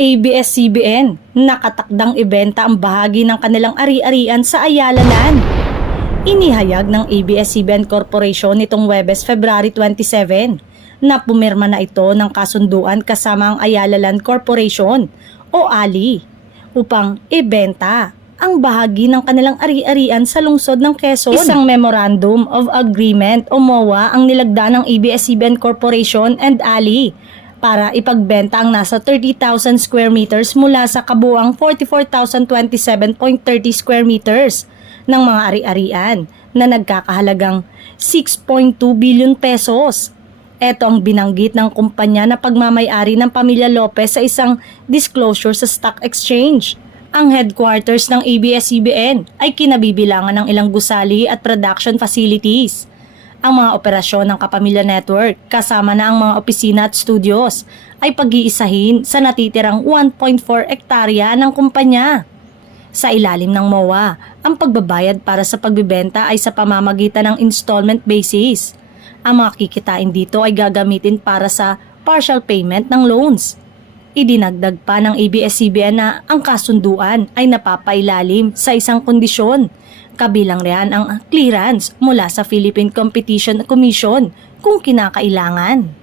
ABS-CBN, nakatakdang ibenta ang bahagi ng kanilang ari-arian sa Ayala Land. Inihayag ng ABS-CBN Corporation nitong Huwebes, February 27 na pumirma na ito ng kasunduan kasama ang Ayala Land Corporation o ALI upang ibenta ang bahagi ng kanilang ari-arian sa lungsod ng Quezon. Isang Memorandum of Agreement o MOA ang nilagda ng ABS-CBN Corporation and ALI para ipagbenta ang nasa 30,000 square meters mula sa kabuang 44,027.30 square meters ng mga ari-arian na nagkakahalagang 6.2 billion pesos. Ito ang binanggit ng kumpanya na pagmamay-ari ng Pamilya Lopez sa isang disclosure sa stock exchange. Ang headquarters ng ABS-CBN ay kinabibilangan ng ilang gusali at production facilities. Ang mga operasyon ng Kapamilya Network kasama na ang mga opisina at studios ay pag-iisahin sa natitirang 1.4 hektarya ng kumpanya. Sa ilalim ng MOA, ang pagbabayad para sa pagbibenta ay sa pamamagitan ng installment basis. Ang mga kikitain dito ay gagamitin para sa partial payment ng loans. Idinagdag pa ng ABS-CBN na ang kasunduan ay napapailalim sa isang kondisyon. Kabilang riyan ang clearance mula sa Philippine Competition Commission kung kinakailangan.